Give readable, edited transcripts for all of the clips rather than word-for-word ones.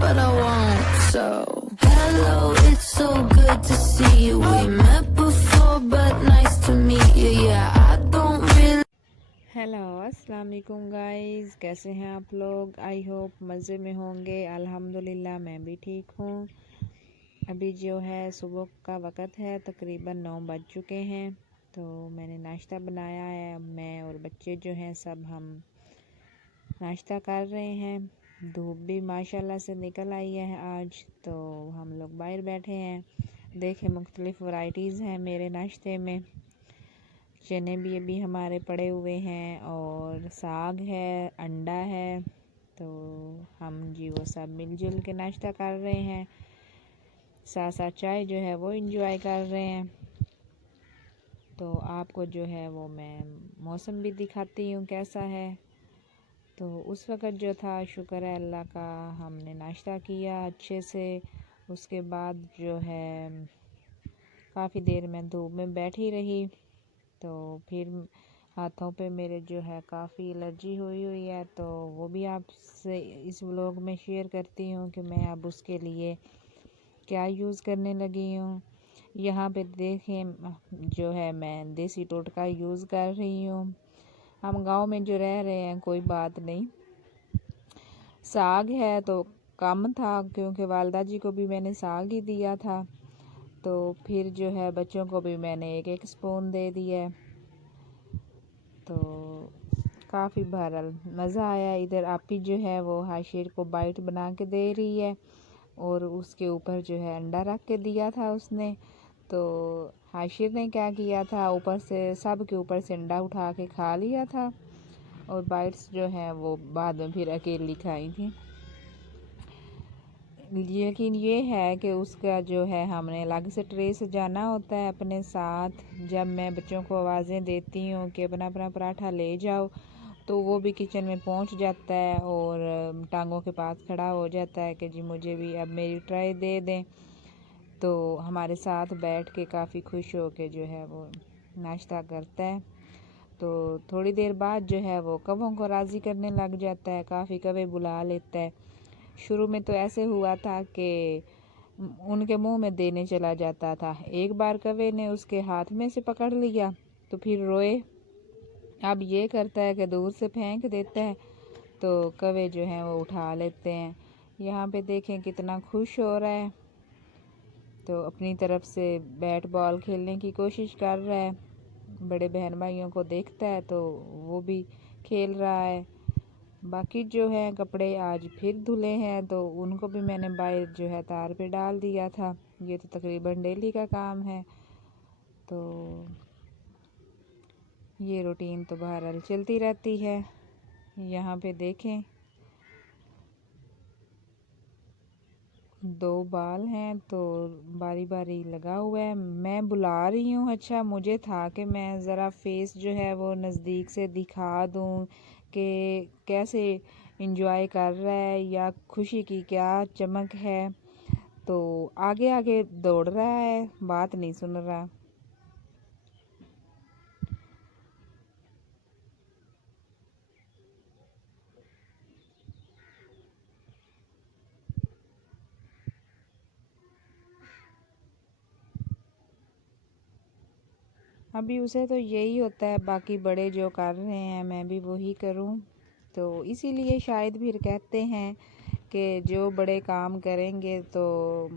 but I won't. So hello, it's so good to see you. We met before, but nice to meet you. Yeah, I don't really. Hello अस्सलाम वालेकुम guys, कैसे हैं आप लोग। I hope मज़े में होंगे। अल्हम्दुलिल्लाह मैं भी ठीक हूँ। अभी जो है सुबह का वक़्त है, तकरीबन 9 बज चुके हैं। तो मैंने नाश्ता बनाया है। अब मैं और बच्चे जो हैं सब हम नाश्ता कर रहे हैं। धूप भी माशाल्लाह से निकल आई है आज, तो हम लोग बाहर बैठे हैं। देखें मुख्तलिफ़ वैराइटीज़ हैं मेरे नाश्ते में। चने भी अभी हमारे पड़े हुए हैं और साग है, अंडा है। तो हम जी वो सब मिलजुल के नाश्ता कर रहे हैं। साथ साथ चाय जो है वो इंजॉय कर रहे हैं। तो आपको जो है वो मैं मौसम भी दिखाती हूँ कैसा है। तो उस वक़्त जो था, शुक्र है अल्लाह का, हमने नाश्ता किया अच्छे से। उसके बाद जो है काफ़ी देर मैं धूप में बैठी रही। तो फिर हाथों पे मेरे जो है काफ़ी एलर्जी हुई है, तो वो भी आपसे इस व्लॉग में शेयर करती हूँ कि मैं अब उसके लिए क्या यूज़ करने लगी हूँ। यहाँ पे देखें जो है मैं देसी टोटका यूज़ कर रही हूँ। हम गांव में जो रह रहे हैं कोई बात नहीं। साग है तो कम था, क्योंकि वालदा जी को भी मैंने साग ही दिया था। तो फिर जो है बच्चों को भी मैंने एक एक स्पून दे दिया है। तो काफ़ी बहरहाल मज़ा आया। इधर आपी जो है वो हाशिर को बाइट बना के दे रही है, और उसके ऊपर जो है अंडा रख के दिया था उसने। तो हाशिर ने क्या किया था, ऊपर से सब के ऊपर से अंडा उठा के खा लिया था, और बाइट्स जो हैं वो बाद में फिर अकेली खाई थी। लेकिन ये है कि उसका जो है हमने अलग से ट्रे से जाना होता है अपने साथ। जब मैं बच्चों को आवाज़ें देती हूँ कि अपना अपना पराठा ले जाओ, तो वो भी किचन में पहुँच जाता है और टांगों के पास खड़ा हो जाता है कि जी मुझे भी अब मेरी ट्रे दे दें। तो हमारे साथ बैठ के काफ़ी खुश हो के जो है वो नाश्ता करता है। तो थोड़ी देर बाद जो है वो कौवों को राज़ी करने लग जाता है, काफ़ी कौवे बुला लेता है। शुरू में तो ऐसे हुआ था कि उनके मुंह में देने चला जाता था। एक बार कौवे ने उसके हाथ में से पकड़ लिया तो फिर रोए। अब ये करता है कि दूर से फेंक देता है, तो कौवे जो हैं वो उठा लेते हैं। यहाँ पे देखें कितना खुश हो रहा है। तो अपनी तरफ से बैट बॉल खेलने की कोशिश कर रहा है। बड़े बहन भाइयों को देखता है तो वो भी खेल रहा है। बाकी जो है कपड़े आज फिर धुले हैं, तो उनको भी मैंने बाहर जो है तार पे डाल दिया था। ये तो तकरीबन डेली का काम है। तो ये रूटीन तो बहरहाल चलती रहती है। यहाँ पे देखें 2 बाल हैं, तो बारी बारी लगा हुआ है। मैं बुला रही हूँ। अच्छा, मुझे था कि मैं ज़रा फेस जो है वो नज़दीक से दिखा दूँ कि कैसे इंजॉय कर रहा है या खुशी की क्या चमक है। तो आगे आगे दौड़ रहा है, बात नहीं सुन रहा। अभी उसे तो यही होता है, बाकी बड़े जो कर रहे हैं मैं भी वही करूं। तो इसीलिए शायद फिर कहते हैं कि जो बड़े काम करेंगे तो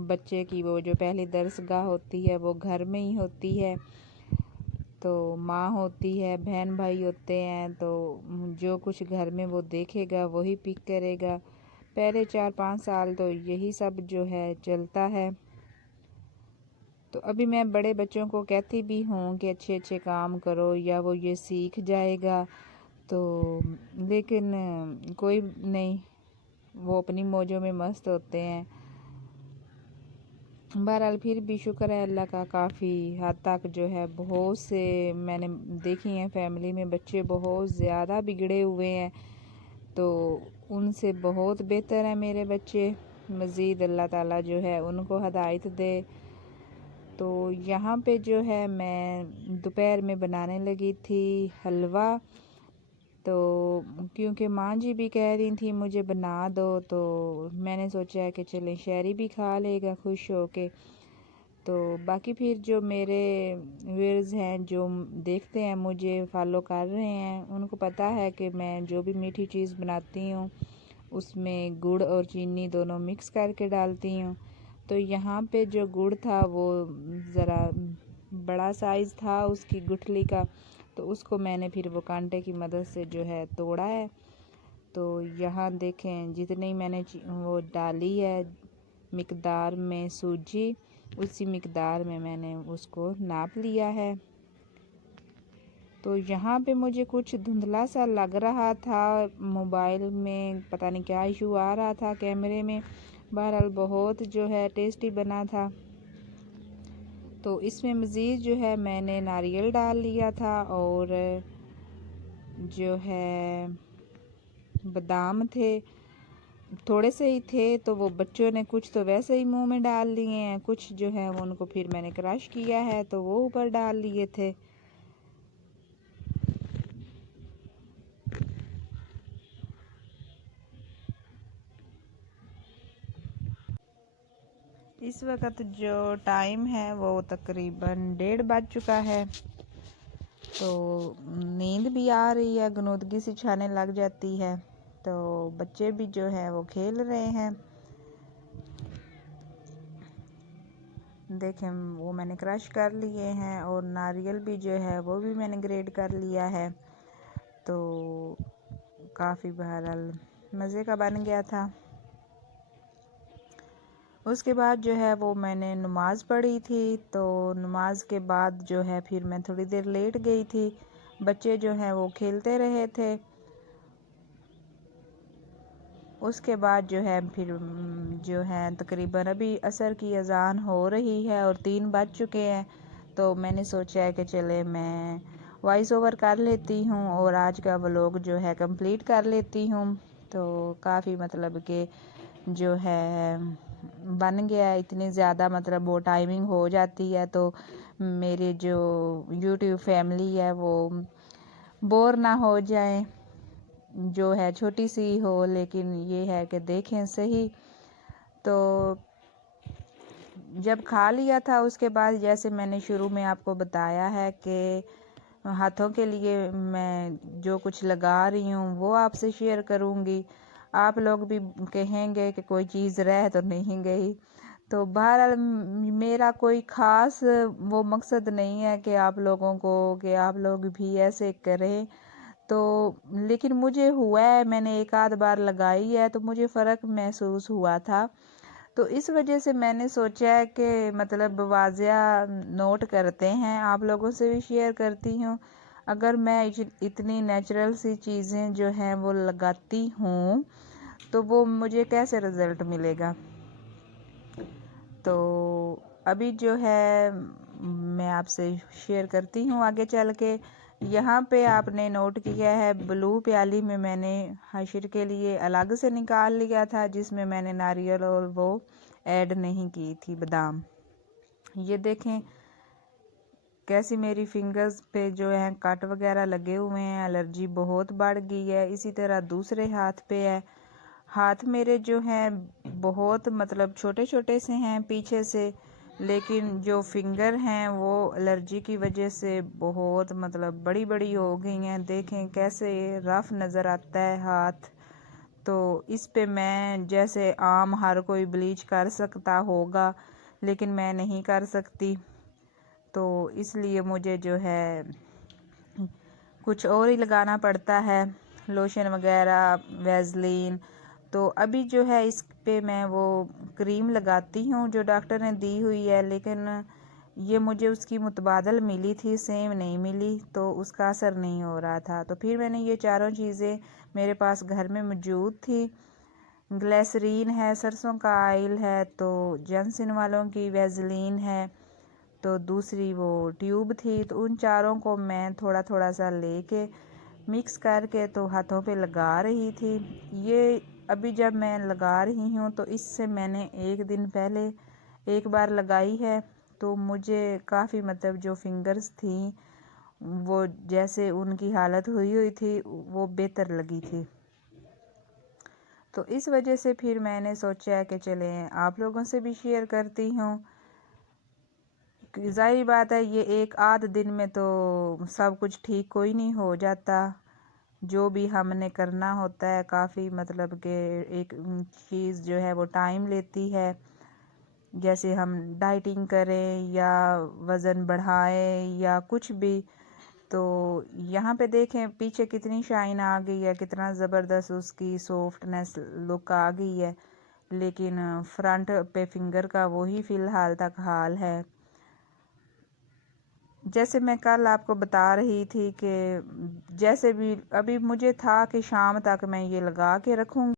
बच्चे की वो जो पहली दरसगाह होती है वो घर में ही होती है। तो माँ होती है, बहन भाई होते हैं, तो जो कुछ घर में वो देखेगा वही पिक करेगा। पहले 4-5 साल तो यही सब जो है चलता है। तो अभी मैं बड़े बच्चों को कहती भी हूँ कि अच्छे अच्छे काम करो या वो ये सीख जाएगा। तो लेकिन कोई नहीं, वो अपनी मौजों में मस्त होते हैं। बहरहाल फिर भी शुक्र है अल्लाह का, काफ़ी हद तक जो है बहुत से मैंने देखी हैं फैमिली में बच्चे बहुत ज़्यादा बिगड़े हुए हैं। तो उनसे बहुत बेहतर है मेरे बच्चे। मज़ीद अल्लाह ताला जो है उनको हदायत दे। तो यहाँ पे जो है मैं दोपहर में बनाने लगी थी हलवा। तो क्योंकि माँ जी भी कह रही थी मुझे बना दो, तो मैंने सोचा है कि चलें शहरी भी खा लेगा खुश हो के। तो बाकी फिर जो मेरे व्यूअर्स हैं जो देखते हैं, मुझे फॉलो कर रहे हैं, उनको पता है कि मैं जो भी मीठी चीज़ बनाती हूँ उसमें गुड़ और चीनी दोनों मिक्स करके डालती हूँ। तो यहाँ पे जो गुड़ था वो ज़रा बड़ा साइज़ था उसकी गुठली का, तो उसको मैंने फिर वो कांटे की मदद से जो है तोड़ा है। तो यहाँ देखें जितनी मैंने वो डाली है मिकदार में सूजी, उसी मिकदार में मैंने उसको नाप लिया है। तो यहाँ पे मुझे कुछ धुंधला सा लग रहा था, मोबाइल में पता नहीं क्या इशू आ रहा था कैमरे में। बहरहाल बहुत जो है टेस्टी बना था। तो इसमें मज़ीद जो है मैंने नारियल डाल लिया था और जो है बादाम थे, थोड़े से ही थे, तो वो बच्चों ने कुछ तो वैसे ही मुंह में डाल लिए हैं, कुछ जो है वो उनको फिर मैंने क्रश किया है तो वो ऊपर डाल लिए थे। इस वक्त जो टाइम है वो तकरीबन 1:30 बज चुका है। तो नींद भी आ रही है, गनूदगी सी छाने लग जाती है। तो बच्चे भी जो है वो खेल रहे हैं। देखें वो मैंने क्रश कर लिए हैं और नारियल भी जो है वो भी मैंने ग्रेट कर लिया है। तो काफ़ी बहरहाल मज़े का बन गया था। उसके बाद जो है वो मैंने नमाज़ पढ़ी थी। तो नमाज के बाद जो है फिर मैं थोड़ी देर लेट गई थी। बच्चे जो हैं वो खेलते रहे थे। उसके बाद जो है फिर जो है तकरीबन अभी असर की अज़ान हो रही है और 3 बज चुके हैं। तो मैंने सोचा है कि चले मैं वॉइस ओवर कर लेती हूँ और आज का व्लॉग जो है कंप्लीट कर लेती हूँ। तो काफ़ी मतलब कि जो है बन गया, इतनी ज़्यादा मतलब वो टाइमिंग हो जाती है तो मेरे जो यूट्यूब फैमिली है वो बोर ना हो जाए, जो है छोटी सी हो लेकिन ये है कि देखें सही। तो जब खा लिया था उसके बाद जैसे मैंने शुरू में आपको बताया है कि हाथों के लिए मैं जो कुछ लगा रही हूँ वो आपसे शेयर करूँगी। आप लोग भी कहेंगे कि कोई चीज़ रह तो नहीं गई। तो बहरहाल मेरा कोई ख़ास वो मकसद नहीं है कि आप लोगों को कि आप लोग भी ऐसे करें। तो लेकिन मुझे हुआ है, मैंने एक आध बार लगाई है तो मुझे फ़र्क महसूस हुआ था। तो इस वजह से मैंने सोचा है कि मतलब वाज़िया नोट करते हैं, आप लोगों से भी शेयर करती हूँ। अगर मैं इतनी नेचुरल सी चीज़ें जो हैं वो लगाती हूँ तो वो मुझे कैसे रिज़ल्ट मिलेगा। तो अभी जो है मैं आपसे शेयर करती हूँ आगे चल के। यहाँ पे आपने नोट किया है ब्लू प्याली में मैंने हाशिर के लिए अलग से निकाल लिया था, जिसमें मैंने नारियल और वो ऐड नहीं की थी बादाम। ये देखें कैसी मेरी फिंगर्स पे जो है कट वगैरह लगे हुए हैं, एलर्जी बहुत बढ़ गई है। इसी तरह दूसरे हाथ पे है। हाथ मेरे जो हैं बहुत मतलब छोटे छोटे से हैं पीछे से, लेकिन जो फिंगर हैं वो एलर्जी की वजह से बहुत मतलब बड़ी बड़ी हो गई हैं। देखें कैसे रफ नज़र आता है हाथ। तो इस पे मैं जैसे आम हर कोई ब्लीच कर सकता होगा लेकिन मैं नहीं कर सकती, तो इसलिए मुझे जो है कुछ और ही लगाना पड़ता है, लोशन वगैरह वैसलीन। तो अभी जो है इस पे मैं वो क्रीम लगाती हूँ जो डॉक्टर ने दी हुई है, लेकिन ये मुझे उसकी मुतबादल मिली थी, सेम नहीं मिली, तो उसका असर नहीं हो रहा था। तो फिर मैंने ये चारों चीज़ें मेरे पास घर में मौजूद थी। ग्लिसरीन है, सरसों का आयल है, तो जॉनसन वालों की वैसलीन है, तो दूसरी वो ट्यूब थी। तो उन चारों को मैं थोड़ा थोड़ा सा लेके मिक्स करके तो हाथों पे लगा रही थी। ये अभी जब मैं लगा रही हूँ तो इससे मैंने एक दिन पहले एक बार लगाई है, तो मुझे काफ़ी मतलब जो फिंगर्स थी वो जैसे उनकी हालत हुई थी वो बेहतर लगी थी। तो इस वजह से फिर मैंने सोचा कि चलें आप लोगों से भी शेयर करती हूँ। ज़ाहिर बात है ये एक आध दिन में तो सब कुछ ठीक कोई नहीं हो जाता। जो भी हमने करना होता है काफ़ी मतलब कि एक चीज़ जो है वो टाइम लेती है। जैसे हम डाइटिंग करें या वज़न बढ़ाएं या कुछ भी, तो यहाँ पे देखें पीछे कितनी शाइन आ गई है, कितना ज़बरदस्त उसकी सॉफ्टनेस लुक आ गई है। लेकिन फ्रंट पे फिंगर का वही फ़िलहाल तक हाल है। जैसे मैं कल आपको बता रही थी कि जैसे भी अभी मुझे था कि शाम तक मैं ये लगा के रखूँगी।